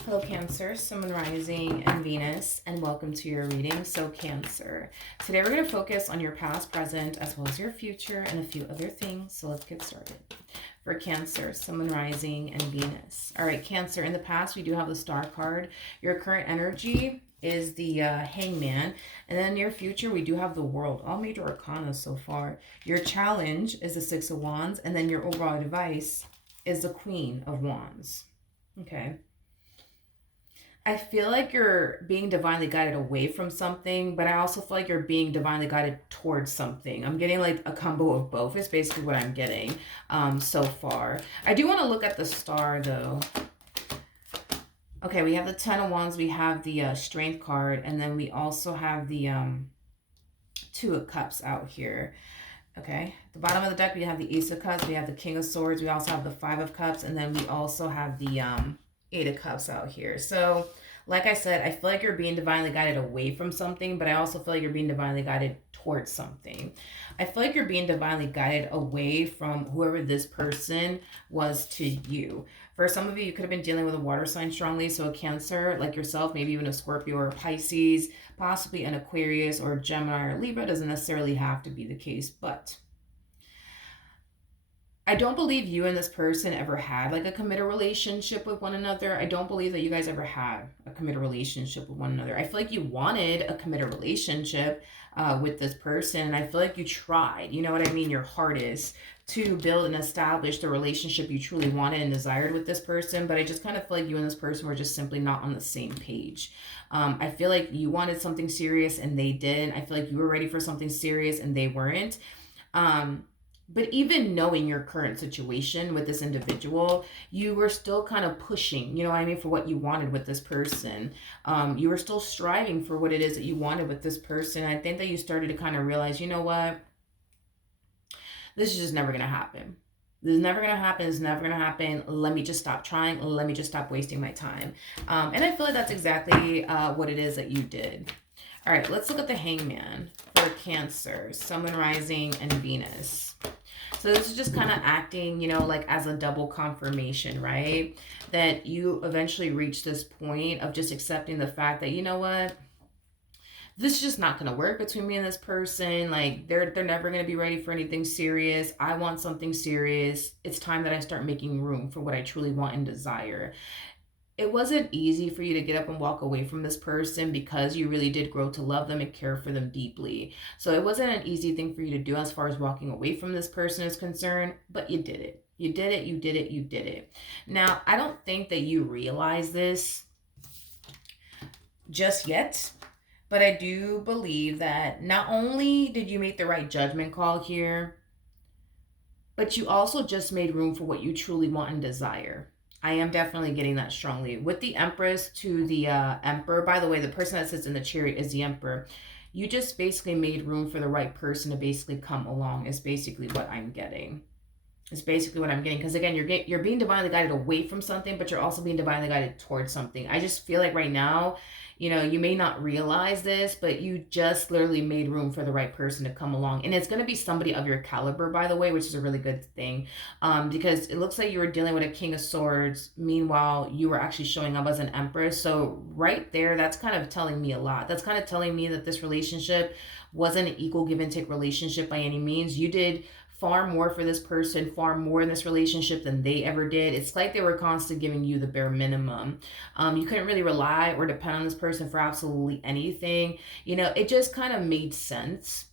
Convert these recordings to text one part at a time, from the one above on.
Hello, Cancer, Sun, Rising, and Venus, and welcome to your reading. So, Cancer, today we're going to focus on your past, present, as well as your future, and a few other things. So, let's get started. For Cancer, Sun, Rising, and Venus. All right, Cancer, in the past, we do have the Star card. Your current energy is the Hangman, and then in your future, we do have the World. All major arcana so far. Your challenge is the Six of Wands, and then your overall advice is the Queen of Wands. Okay. I feel like you're being divinely guided away from something, but I also feel like you're being divinely guided towards something. I'm getting like a combo of both, is basically what I'm getting so far. I do want to look at the star though. Okay, we have the Ten of Wands, we have the Strength card, and then we also have the Two of Cups out here. Okay, the bottom of the deck, we have the Ace of Cups, we have the King of Swords, we also have the Five of Cups, and then we also have the Eight of Cups out here. So, like I said, I feel like you're being divinely guided away from something, but I also feel like you're being divinely guided towards something. I feel like you're being divinely guided away from whoever this person was to you. For some of you, you could have been dealing with a water sign strongly, so a Cancer like yourself, maybe even a Scorpio or a Pisces, possibly an Aquarius or Gemini or Libra. Doesn't necessarily have to be the case, but I don't believe you and this person ever had like a committed relationship with one another. I don't believe that you guys ever had a committed relationship with one another. I feel like you wanted a committed relationship with this person. And I feel like you tried, you know what I mean? Your hardest to build and establish the relationship you truly wanted and desired with this person. But I just kind of feel like you and this person were just simply not on the same page. I feel like you wanted something serious and they didn't. I feel like you were ready for something serious and they weren't. But even knowing your current situation with this individual, you were still kind of pushing, you know what I mean, for what you wanted with this person. You were still striving for what it is that you wanted with this person. I think that you started to kind of realize, you know what, this is just never going to happen. This is never going to happen. This is never going to happen. Let me just stop trying. Let me just stop wasting my time. And I feel like that's exactly what it is that you did. All right, let's look at the Hangman for Cancer, Sun, Rising, and Venus. So this is just kind of acting, you know, like as a double confirmation, right? That you eventually reach this point of just accepting the fact that, you know what, this is just not going to work between me and this person. Like they're never going to be ready for anything serious. I want something serious. It's time that I start making room for what I truly want and desire. It wasn't easy for you to get up and walk away from this person because you really did grow to love them and care for them deeply. So it wasn't an easy thing for you to do as far as walking away from this person is concerned, but you did it. You did it, you did it, you did it. Now, I don't think that you realize this just yet, but I do believe that not only did you make the right judgment call here, but you also just made room for what you truly want and desire. I am definitely getting that strongly. With the Empress to the Emperor, by the way, the person that sits in the chariot is the Emperor. You just basically made room for the right person to basically come along is basically what I'm getting. It's basically what I'm getting. Because again, you're being divinely guided away from something, but you're also being divinely guided towards something. I just feel like right now, you know, you may not realize this, but you just literally made room for the right person to come along. And it's going to be somebody of your caliber, by the way, which is a really good thing. Because it looks like you were dealing with a King of Swords. Meanwhile, you were actually showing up as an Empress. So right there, that's kind of telling me a lot. That's kind of telling me that this relationship wasn't an equal give and take relationship by any means. You did far more for this person, far more in this relationship than they ever did. It's like they were constantly giving you the bare minimum. You couldn't really rely or depend on this person for absolutely anything. You know, it just kind of made sense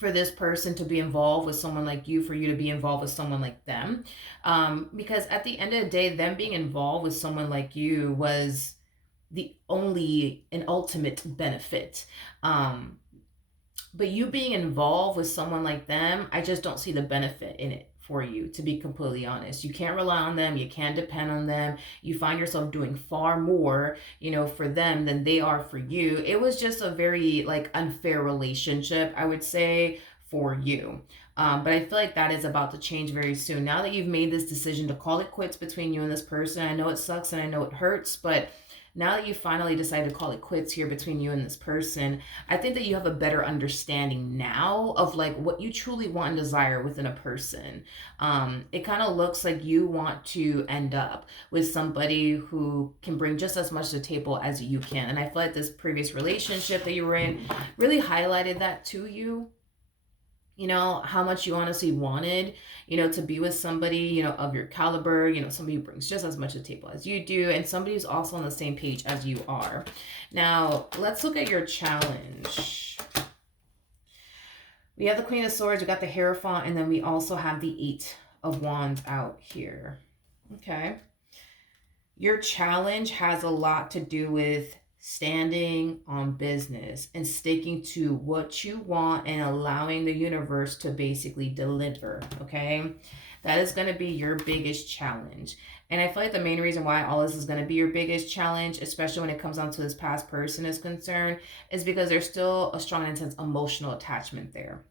for this person to be involved with someone like you, for you to be involved with someone like them. Because at the end of the day, them being involved with someone like you was the only and ultimate benefit. But you being involved with someone like them, I just don't see the benefit in it for you, to be completely honest. You can't rely on them. You can't depend on them. You find yourself doing far more, you know, for them than they are for you. It was just a very like unfair relationship, I would say, for you. But I feel like that is about to change very soon. Now that you've made this decision to call it quits between you and this person, I know it sucks and I know it hurts, but now that you finally decided to call it quits here between you and this person, I think that you have a better understanding now of like what you truly want and desire within a person. It kind of looks like you want to end up with somebody who can bring just as much to the table as you can. And I feel like this previous relationship that you were in really highlighted that to you, how much you honestly wanted, to be with somebody, of your caliber, somebody who brings just as much to the table as you do, and somebody who's also on the same page as you are. Now, let's look at your challenge. We have the Queen of Swords, we got the Hierophant, and then we also have the Eight of Wands out here. Okay. Your challenge has a lot to do with standing on business and sticking to what you want and allowing the universe to basically deliver. Okay. That is going to be your biggest challenge. And I feel like the main reason why all this is going to be your biggest challenge, especially when it comes down to this past person is concerned, is because there's still a strong, intense emotional attachment there.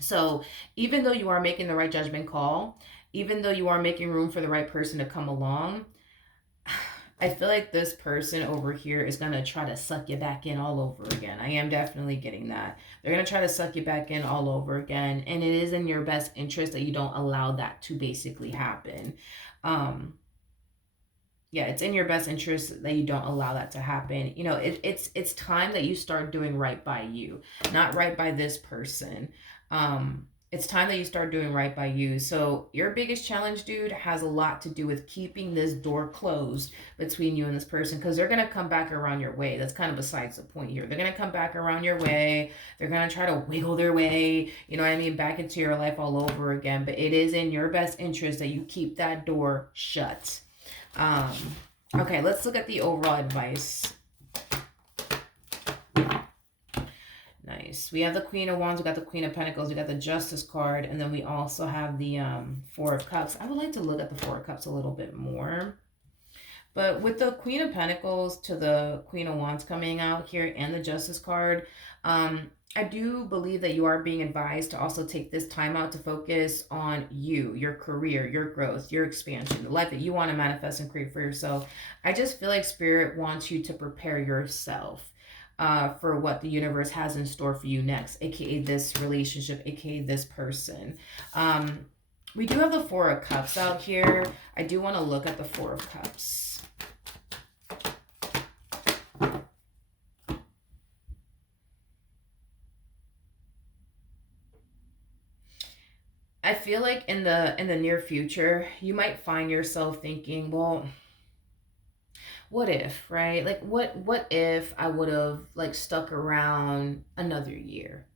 So even though you are making the right judgment call, even though you are making room for the right person to come along, I feel like this person over here is going to try to suck you back in all over again. I am definitely getting that. They're going to try to suck you back in all over again. And it is in your best interest that you don't allow that to basically happen. Yeah, it's in your best interest that you don't allow that to happen. It's time that you start doing right by you, not right by this person. It's time that you start doing right by you. So your biggest challenge, dude, has a lot to do with keeping this door closed between you and this person, because they're going to come back around your way. That's kind of besides the point here. They're going to come back around your way. They're going to try to wiggle their way, back into your life all over again. But it is in your best interest that you keep that door shut. Okay, let's look at the overall advice. Nice. We have the Queen of Wands, we got the Queen of Pentacles, we got the Justice card, and then we also have the Four of Cups. I would like to look at the Four of Cups a little bit more. But with the Queen of Pentacles to the Queen of Wands coming out here and the Justice card, I do believe that you are being advised to also take this time out to focus on you, your career, your growth, your expansion, the life that you want to manifest and create for yourself. I just feel like Spirit wants you to prepare yourself for what the universe has in store for you next, aka this relationship, aka this person. We do have the Four of Cups out here. I do want to look at the Four of Cups. I feel like in the near future, you might find yourself thinking, well, what if, right? Like what if I would have like stuck around another year?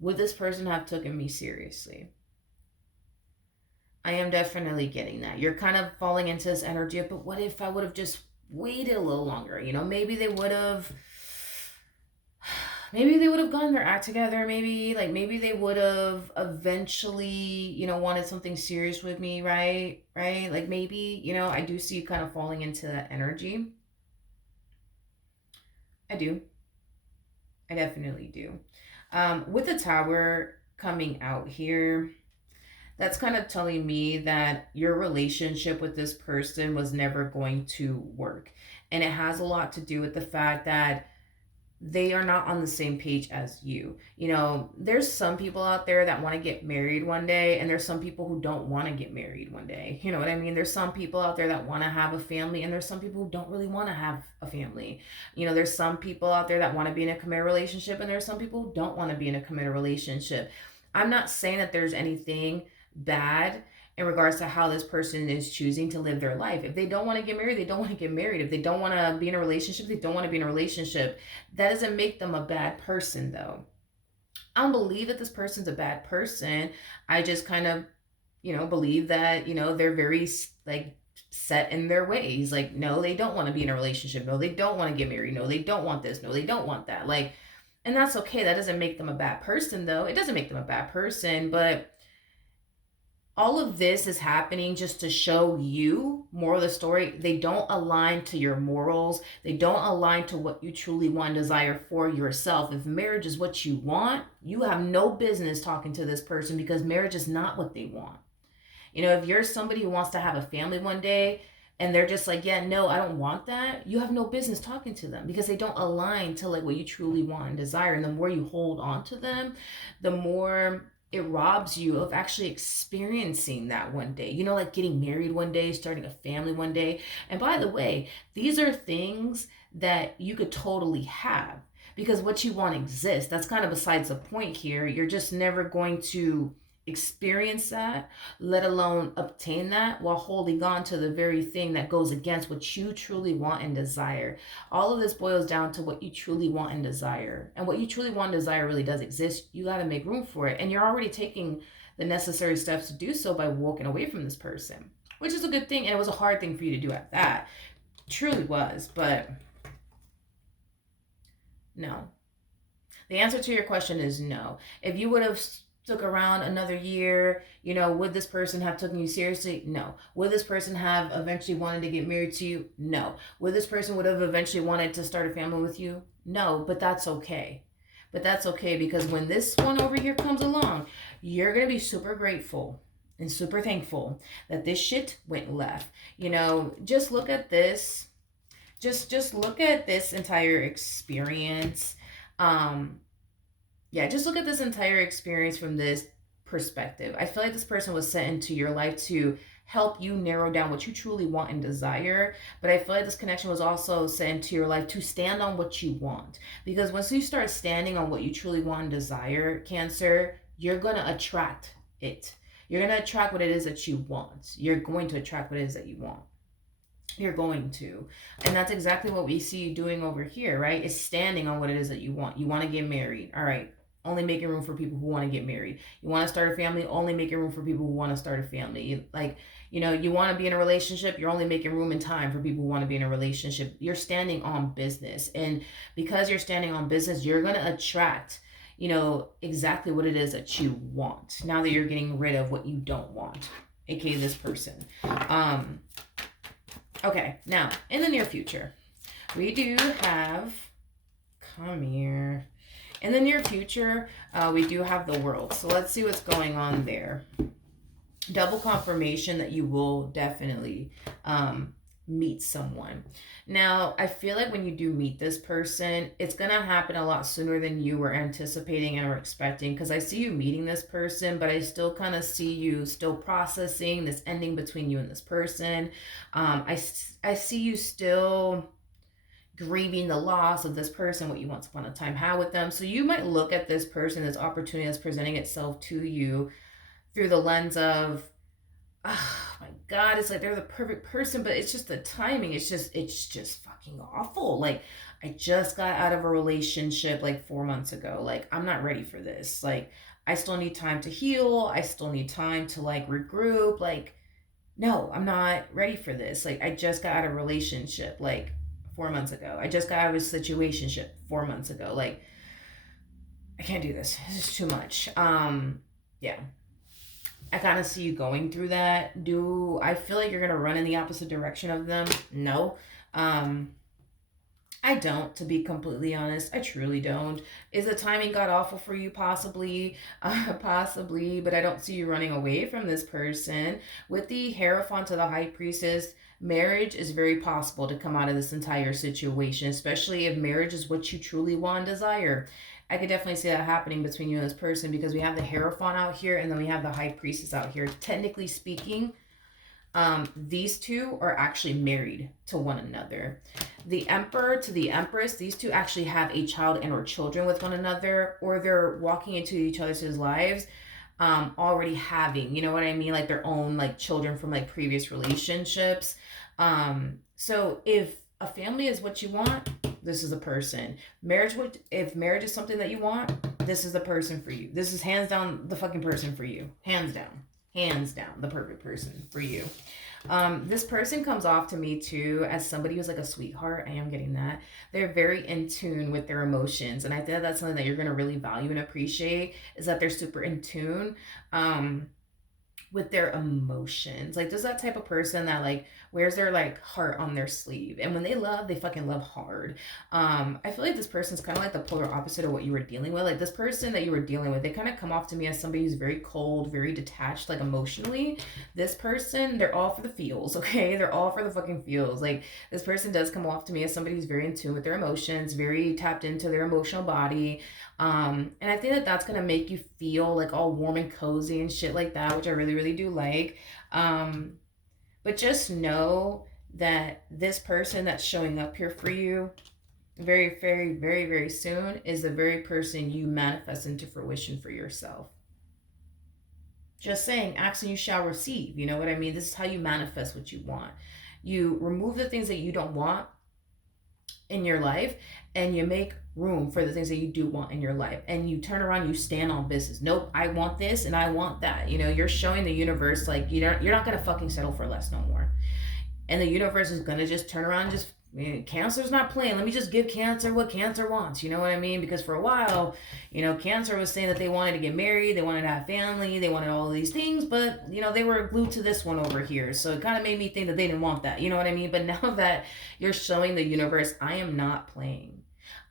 Would this person have taken me seriously? I am definitely getting that. You're kind of falling into this energy of, but what if I would have just waited a little longer? Maybe they would have gotten their act together. Maybe they would have eventually, wanted something serious with me, right? Like maybe, I do see you kind of falling into that energy. I do. I definitely do. With the Tower coming out here, that's kind of telling me that your relationship with this person was never going to work. And it has a lot to do with the fact that they are not on the same page as you. There's some people out there that want to get married one day, and there's some people who don't want to get married one day. You know what I mean? There's some people out there that want to have a family, and there's some people who don't really want to have a family. There's some people out there that want to be in a committed relationship, and there's some people who don't want to be in a committed relationship. I'm not saying that there's anything bad in regards to how this person is choosing to live their life. If they don't want to get married, they don't want to get married. If they don't want to be in a relationship, they don't want to be in a relationship. That doesn't make them a bad person, though. I don't believe that this person's a bad person. I just kind of, believe that, they're very like set in their ways. Like, no, they don't want to be in a relationship. No, they don't want to get married. No, they don't want this. No, they don't want that. Like, and that's okay. That doesn't make them a bad person, though. It doesn't make them a bad person, but All of this is happening just to show you, more of the story, they don't align to your morals. They don't align to what you truly want and desire for yourself. If marriage is what you want, you have no business talking to this person, because marriage is not what they want. If you're somebody who wants to have a family one day and they're just like, yeah, no, I don't want that, you have no business talking to them, because they don't align to like what you truly want and desire. And the more you hold on to them, the more it robs you of actually experiencing that one day. Like getting married one day, starting a family one day. And by the way, these are things that you could totally have, because what you want exists. That's kind of besides the point here. You're just never going to experience that, let alone obtain that, while holding on to the very thing that goes against what you truly want and desire. All of this boils down to what you truly want and desire. And what you truly want and desire really does exist. You got to make room for it. And you're already taking the necessary steps to do so by walking away from this person, which is a good thing. And it was a hard thing for you to do at that. It truly was. But no. The answer to your question is no. If you would have stuck around another year, would this person have taken you seriously? No. Would this person have eventually wanted to get married to you? No. Would this person would have eventually wanted to start a family with you? No, but that's okay. Because when this one over here comes along, you're going to be super grateful and super thankful that this shit went left. Just look at this. Just look at this entire experience. Just look at this entire experience from this perspective. I feel like this person was sent into your life to help you narrow down what you truly want and desire. But I feel like this connection was also sent into your life to stand on what you want. Because once you start standing on what you truly want and desire, Cancer, you're going to attract it. You're going to attract what it is that you want. You're going to attract what it is that you want. You're going to. And that's exactly what we see you doing over here, right? Is standing on what it is that you want. You want to get married. All right. Only making room for people who want to get married. You want to start a family, only making room for people who want to start a family. You want to be in a relationship, you're only making room and time for people who want to be in a relationship. You're standing on business. And because you're standing on business, you're going to attract, exactly what it is that you want. Now that you're getting rid of what you don't want, aka this person. Okay, now, in the near future, we do have, come here. In the near future, we do have the World. So let's see what's going on there. Double confirmation that you will definitely meet someone. Now, I feel like when you do meet this person, it's going to happen a lot sooner than you were anticipating and were expecting, because I see you meeting this person, but I still kind of see you still processing this ending between you and this person. I see you still grieving the loss of this person, what you once upon a time had with them. So you might look at this person, this opportunity that's presenting itself to you through the lens of, oh my God, it's like they're the perfect person, but it's just the timing. It's just fucking awful. Like, I just got out of a relationship like 4 months ago. Like, I'm not ready for this. Like, I still need time to heal. I still need time to like regroup. Like, no, I'm not ready for this. Like, I just got out of a relationship like 4 months ago. I just got out of a situationship 4 months ago. Like, I can't do this. This is too much. Yeah. I kind of see you going through that. Do I feel like you're going to run in the opposite direction of them? No. I don't, to be completely honest. I truly don't. Is the timing god awful for you? Possibly. Possibly. But I don't see you running away from this person. With the Hierophant to the High Priestess, marriage is very possible to come out of this entire situation, especially if marriage is what you truly want and desire. I could definitely see that happening between you and this person, because we have the Hierophant out here and then we have the High Priestess out here. Technically speaking, these two are actually married to one another. The Emperor to the Empress, these two actually have a child and or children with one another, or they're walking into each other's lives already having, you know what I mean, like their own like children from like previous relationships. So if a family is what you want, this is a person. If marriage is something that you want, this is the person for you. This is hands down the fucking person for you. Hands down the perfect person for you. This person comes off to me too as somebody who's like a sweetheart. I am getting that. They're very in tune with their emotions, and I think that's something that you're going to really value and appreciate, is that they're super in tune. with their emotions. Like, there's that type of person that like wears their like heart on their sleeve, and when they love, they fucking love hard. I feel like this person's kind of like the polar opposite of what you were dealing with. Like, this person that you were dealing with, they kind of come off to me as somebody who's very cold, very detached, like emotionally. This person, they're all for the feels. Okay, they're all for the fucking feels. Like, this person does come off to me as somebody who's very in tune with their emotions, very tapped into their emotional body. And I think that that's gonna make you feel like all warm and cozy and shit like that, which I really, really do like. Um, but just know that this person that's showing up here for you very, very, very, very soon is the very person you manifest into fruition for yourself. Just saying, ask and you shall receive. You know what I mean? This is how you manifest what you want. You remove the things that you don't want in your life, and you make room for the things that you do want in your life, and you turn around, you stand on business. Nope, I want this and I want that. You know, you're showing the universe like you're not gonna fucking settle for less no more. And the universe is gonna just turn around and just, Cancer's not playing. Let me just give Cancer what Cancer wants. You know what I mean? Because for a while, Cancer was saying that they wanted to get married, they wanted to have family, they wanted all of these things, but they were glued to this one over here. So it kind of made me think that they didn't want that. You know what I mean? But now that you're showing the universe, I am not playing.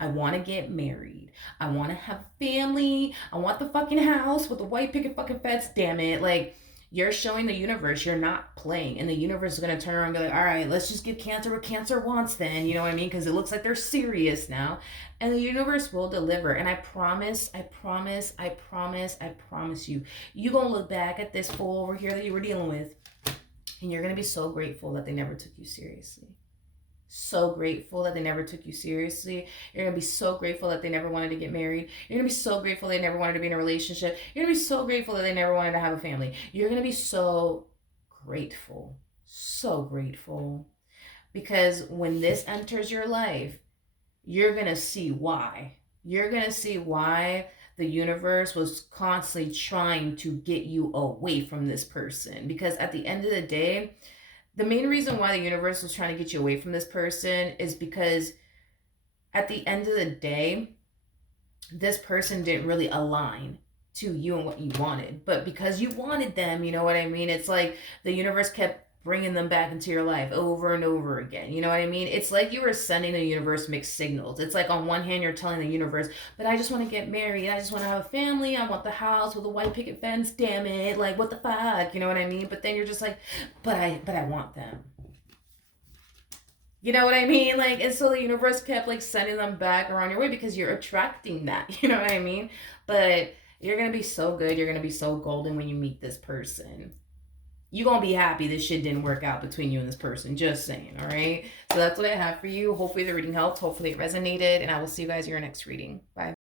I want to get married. I want to have family. I want the fucking house with the white picket fucking fence. Damn it. Like, you're showing the universe you're not playing, and the universe is going to turn around and be like, all right, let's just give Cancer what Cancer wants then. You know what I mean? Because it looks like they're serious now, and the universe will deliver. And I promise, I promise, I promise, I promise you, you're going to look back at this fool over here that you were dealing with, and you're going to be so grateful that they never took you seriously. So grateful that they never took you seriously. You're gonna be so grateful that they never wanted to get married. You're gonna be so grateful they never wanted to be in a relationship. You're gonna be so grateful that they never wanted to have a family. You're gonna be so grateful. So grateful. Because when this enters your life, you're gonna see why. You're gonna see why the universe was constantly trying to get you away from this person. Because at the end of the day, the main reason why the universe was trying to get you away from this person is because at the end of the day, this person didn't really align to you and what you wanted. But because you wanted them, you know what I mean? It's like the universe kept bringing them back into your life over and over again. You know what I mean? It's like you were sending the universe mixed signals. It's like on one hand, you're telling the universe, but I just want to get married. I just want to have a family. I want the house with a white picket fence. Damn it. Like, what the fuck? You know what I mean? But then you're just like, but I want them. You know what I mean? Like, and so the universe kept like sending them back around your way because you're attracting that. You know what I mean? But you're going to be so good. You're going to be so golden when you meet this person. You're going to be happy this shit didn't work out between you and this person. Just saying, all right? So that's what I have for you. Hopefully the reading helped. Hopefully it resonated. And I will see you guys in your next reading. Bye.